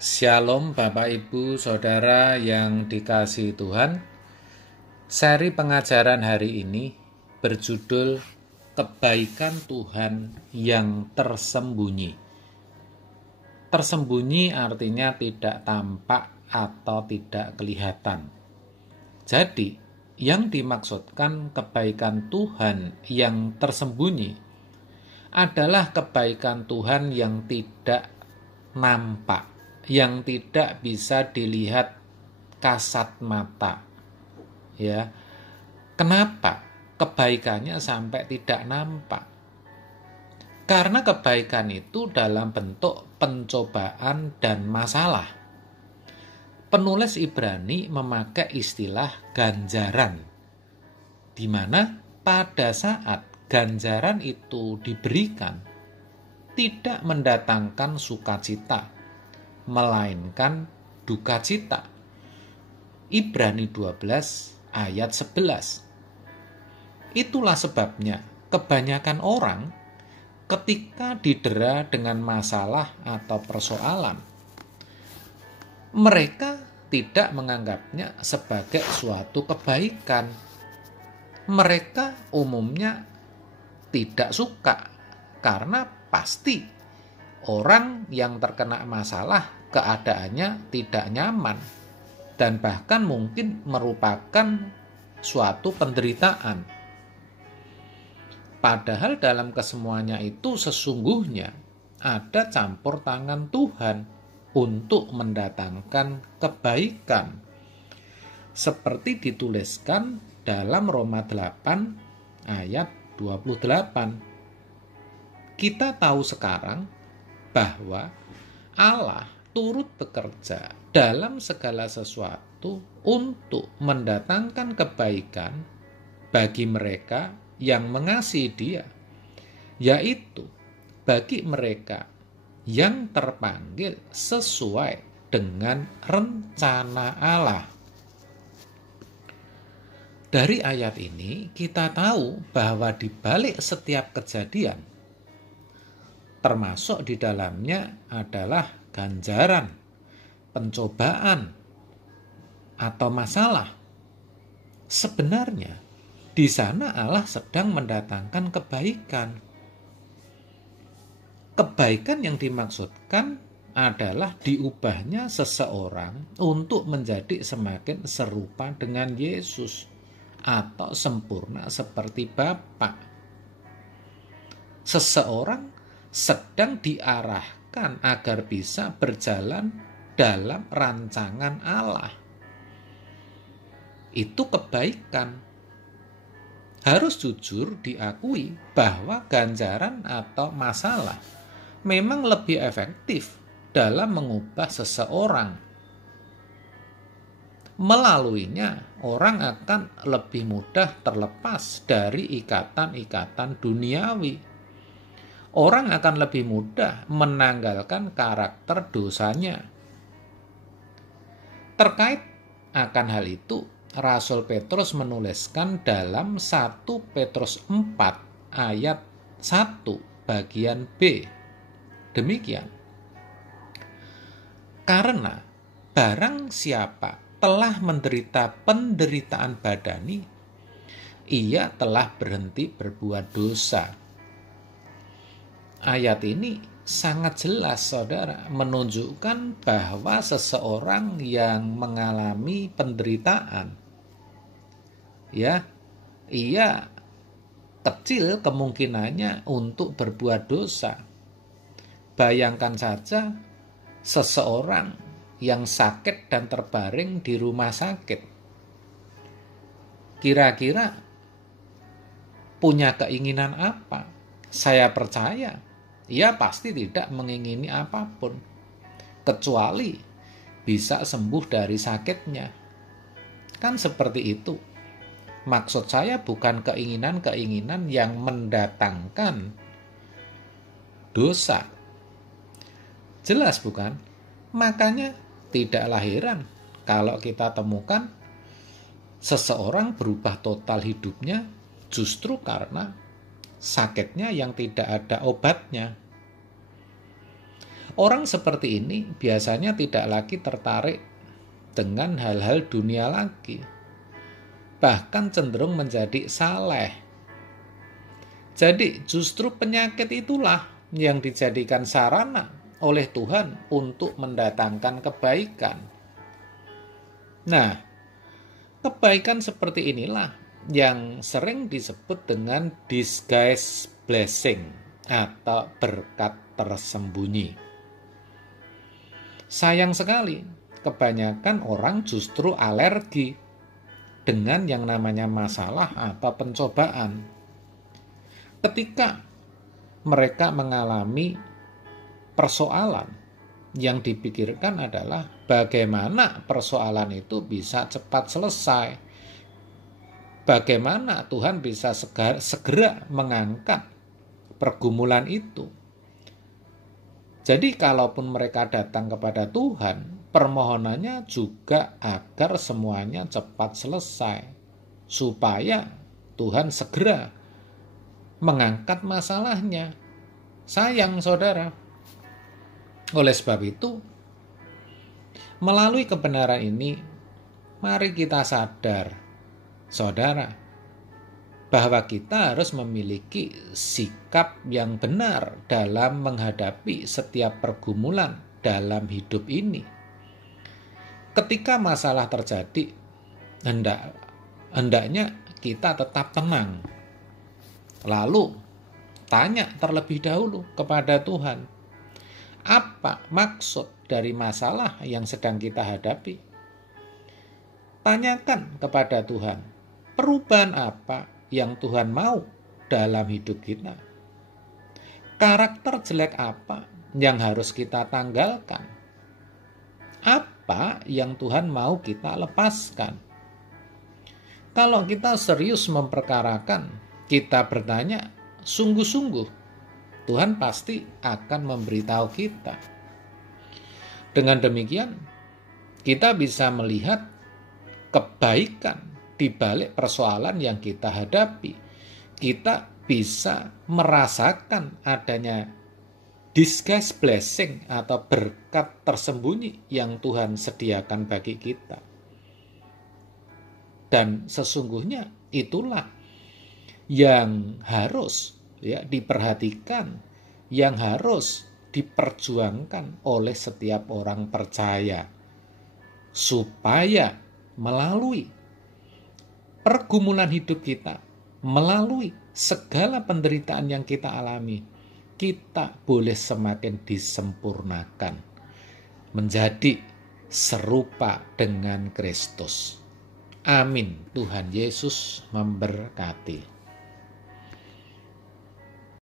Shalom Bapak Ibu Saudara yang dikasihi Tuhan. Seri pengajaran hari ini berjudul Kebaikan Tuhan yang tersembunyi. Tersembunyi artinya tidak tampak atau tidak kelihatan. Jadi, yang dimaksudkan kebaikan Tuhan yang tersembunyi adalah kebaikan Tuhan yang tidak nampak, yang tidak bisa dilihat kasat mata. Ya. Kenapa kebaikannya sampai tidak nampak? Karena kebaikan itu dalam bentuk pencobaan dan masalah. Penulis Ibrani memakai istilah ganjaran, di mana pada saat ganjaran itu diberikan, tidak mendatangkan sukacita, melainkan duka cita. Ibrani 12 ayat 11. Itulah sebabnya kebanyakan orang ketika didera dengan masalah atau persoalan, mereka tidak menganggapnya sebagai suatu kebaikan. Mereka umumnya tidak suka karena pasti orang yang terkena masalah keadaannya tidak nyaman dan bahkan mungkin merupakan suatu penderitaan. Padahal dalam kesemuanya itu sesungguhnya ada campur tangan Tuhan untuk mendatangkan kebaikan. Seperti dituliskan dalam Roma 8 ayat 28. Kita tahu sekarang bahwa Allah turut bekerja dalam segala sesuatu untuk mendatangkan kebaikan bagi mereka yang mengasihi Dia, yaitu bagi mereka yang terpanggil sesuai dengan rencana Allah. Dari ayat ini kita tahu bahwa di balik setiap kejadian, termasuk di dalamnya adalah ganjaran, pencobaan, atau masalah. Sebenarnya di sana Allah sedang mendatangkan kebaikan. Kebaikan yang dimaksudkan adalah diubahnya seseorang untuk menjadi semakin serupa dengan Yesus atau sempurna seperti Bapa. Seseorang sedang diarahkan agar bisa berjalan dalam rancangan Allah. Itu kebaikan. Harus jujur diakui bahwa ganjaran atau masalah memang lebih efektif dalam mengubah seseorang. Melaluinya, orang akan lebih mudah terlepas dari ikatan-ikatan duniawi. Orang akan lebih mudah menanggalkan karakter dosanya. Terkait akan hal itu, Rasul Petrus menuliskan dalam 1 Petrus 4 ayat 1 bagian B. Demikian. Karena barang siapa telah menderita penderitaan badani, ia telah berhenti berbuat dosa. Ayat ini sangat jelas, saudara, menunjukkan bahwa seseorang yang mengalami penderitaan, ia kecil kemungkinannya untuk berbuat dosa. Bayangkan saja seseorang yang sakit dan terbaring di rumah sakit. Kira-kira punya keinginan apa? Saya percaya ia pasti tidak mengingini apapun, kecuali bisa sembuh dari sakitnya. Kan seperti itu. Maksud saya bukan keinginan-keinginan yang mendatangkan dosa. Jelas bukan? Makanya tidaklah heran kalau kita temukan seseorang berubah total hidupnya justru karena sakitnya yang tidak ada obatnya. Orang seperti ini biasanya tidak lagi tertarik dengan hal-hal dunia lagi, bahkan cenderung menjadi saleh. Jadi justru penyakit itulah yang dijadikan sarana oleh Tuhan untuk mendatangkan kebaikan. Nah, kebaikan seperti inilah yang sering disebut dengan disguise blessing atau berkat tersembunyi. Sayang sekali, kebanyakan orang justru alergi dengan yang namanya masalah atau pencobaan. Ketika mereka mengalami persoalan, yang dipikirkan adalah bagaimana persoalan itu bisa cepat selesai. Bagaimana Tuhan bisa segera mengangkat pergumulan itu. Jadi kalaupun mereka datang kepada Tuhan, permohonannya juga agar semuanya cepat selesai, supaya Tuhan segera mengangkat masalahnya. Sayang saudara. Oleh sebab itu, melalui kebenaran ini, mari kita sadar, saudara, bahwa kita harus memiliki sikap yang benar dalam menghadapi setiap pergumulan dalam hidup ini. Ketika masalah terjadi, hendaknya kita tetap tenang. Lalu, tanya terlebih dahulu kepada Tuhan, apa maksud dari masalah yang sedang kita hadapi? Tanyakan kepada Tuhan, perubahan apa yang Tuhan mau dalam hidup kita? Karakter jelek apa yang harus kita tanggalkan? Apa yang Tuhan mau kita lepaskan? Kalau kita serius memperkarakan, kita bertanya sungguh-sungguh, Tuhan pasti akan memberitahu kita. Dengan demikian, kita bisa melihat kebaikan di balik persoalan yang kita hadapi. Kita bisa merasakan adanya disguise blessing atau berkat tersembunyi yang Tuhan sediakan bagi kita. Dan sesungguhnya itulah yang harus diperhatikan, yang harus diperjuangkan oleh setiap orang percaya, supaya melalui pergumulan hidup kita, melalui segala penderitaan yang kita alami, kita boleh semakin disempurnakan, menjadi serupa dengan Kristus. Amin. Tuhan Yesus memberkati.